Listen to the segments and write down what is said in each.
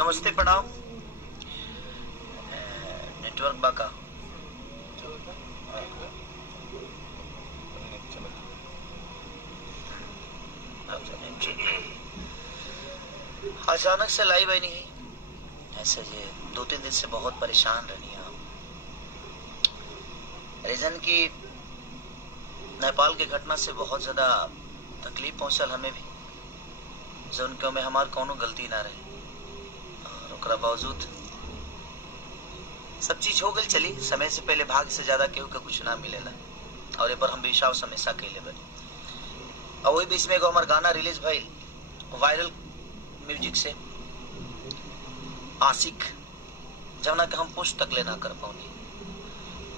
नमस्ते प्रणाम। नेटवर्क बाका अचानक से लाइव आई नहीं ऐसे जे 2-3 दिन से बहुत परेशान रहनी है। रीजन की नेपाल के घटना से बहुत ज्यादा तकलीफ पहुंचल हमें भी, जो उनके में हमार कोनो गलती ना रहे और ओकरा बावजूद सब चीज हो गई। चली समय से पहले भाग से ज्यादा केहू के कुछ ना मिलेला और ए पर हम विश्वास हमेशा कैले बनी। और वही बीच में एगो हमार गाना रिलीज भइल वायरल म्यूजिक से आशिक, जवना के हम पुश तक ले ना कर पाऊनी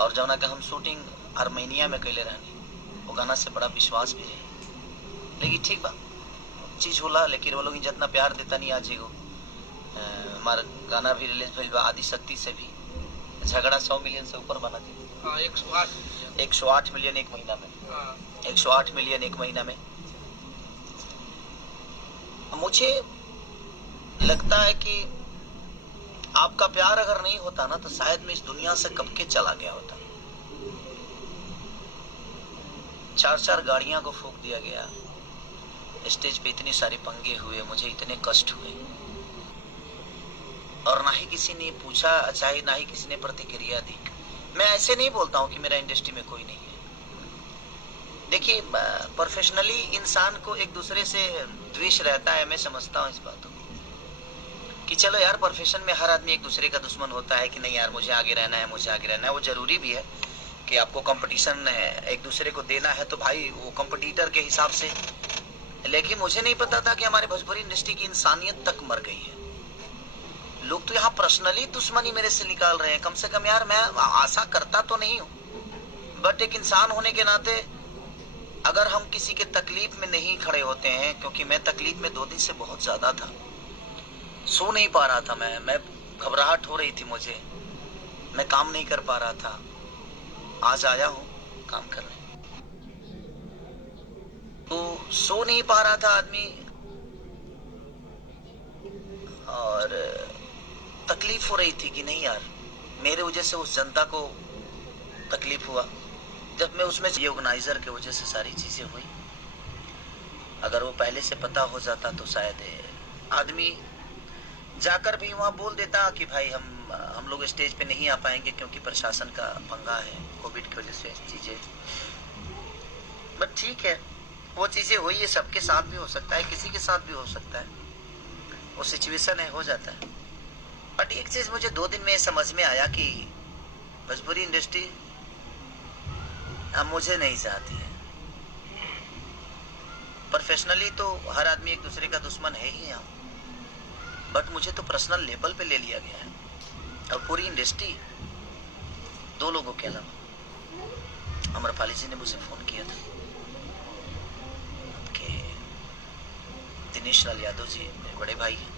और जवना के हम शूटिंग आर्मेनिया में कैले रहनी। वो गाना से बड़ा विश्वास भी है, लेकिन ठीक बा चीज होला। लेकिन वो लोग जितना प्यार देता नहीं आज एगो हमारा गाना भी रिलीज भइल बा आदि शक्ति से भी झगड़ा 100 मिलियन से ऊपर बना दी। 108 मिलियन एक महीना में। 108 मिलियन एक महीना में। मुझे लगता है कि आपका प्यार अगर नहीं होता ना तो शायद मैं इस दुनिया से कब के चला गया होता। 4-4 गाड़ियां को फूंक दिया गया, स्टेज पे इतनी सारी पंगे हुए, मुझे इतने कष्ट हुए और ना ही किसी ने पूछा, चाहे ना ही किसी ने प्रतिक्रिया दी। मैं ऐसे नहीं बोलता हूँ कि मेरा इंडस्ट्री में कोई नहीं है। देखिए प्रोफेशनली इंसान को एक दूसरे से द्वेष रहता है, मैं समझता हूँ इस बात को कि चलो यार प्रोफेशन में हर आदमी एक दूसरे का दुश्मन होता है कि नहीं यार मुझे आगे रहना है, मुझे आगे रहना है। वो जरूरी भी है कि आपको कंपटीशन एक दूसरे को देना है तो भाई वो कंपटीटर के हिसाब से। लेकिन मुझे नहीं पता था कि हमारे भोजपुरी इंडस्ट्री की इंसानियत तक मर गई है। लोग तो यहाँ पर्सनली दुश्मनी मेरे से निकाल रहे हैं। कम से कम यार मैं आशा करता तो नहीं हूँ, बट एक इंसान होने के नाते अगर हम किसी के तकलीफ में नहीं खड़े होते हैं, क्योंकि मैं तकलीफ में 2 दिन से बहुत ज्यादा था, सो नहीं पा रहा था मैं घबराहट हो रही थी मुझे, मैं काम नहीं कर पा रहा था। आज आया हूँ काम करने, तो सो नहीं पा रहा था आदमी और तकलीफ हो रही थी कि नहीं यार मेरे वजह से उस जनता को तकलीफ हुआ। जब मैं उसमें ये ऑर्गेनाइजर के वजह से सारी चीजें हुई, अगर वो पहले से पता हो जाता तो शायद आदमी जाकर भी वहां बोल देता कि भाई हम लोग स्टेज पे नहीं आ पाएंगे क्योंकि प्रशासन का पंगा है कोविड की वजह से चीजें। बट ठीक है, वो चीजें हुई है, सबके साथ भी हो सकता है, किसी के साथ भी हो सकता है, वो सिचुएशन है, हो जाता है। बट एक चीज मुझे 2 दिन में समझ में आया कि भोजपुरी इंडस्ट्री अब मुझे नहीं चाहती है। प्रोफेशनली तो हर आदमी एक दूसरे का दुश्मन है ही यहाँ, बट मुझे तो पर्सनल लेवल पे ले लिया गया है और पूरी इंडस्ट्री 2 लोगों के अलावा। अमरपाली जी ने मुझे फोन किया था कि दिनेश लाल यादव जी मेरे बड़े भाई हैं,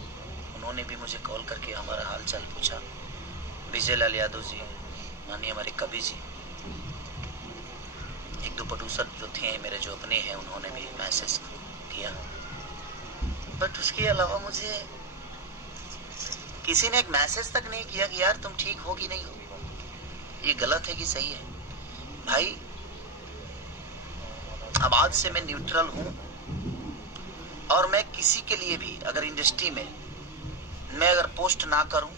उन्होंने भी मुझे कॉल करके हमारा हाल चाल पूछा। विजय लाल यादव जी माननीय हमारे कवि जी, 1-2 प्रोड्यूसर जो थे मेरे जो अपने हैं, उन्होंने भी मैसेज किया। बट उसके अलावा मुझे किसी ने एक मैसेज तक नहीं किया कि यार तुम ठीक हो कि नहीं हो, ये गलत है कि सही है। भाई अब आज से मैं न्यूट्रल हूं और मैं किसी के लिए भी अगर इंडस्ट्री में मैं अगर पोस्ट ना करूं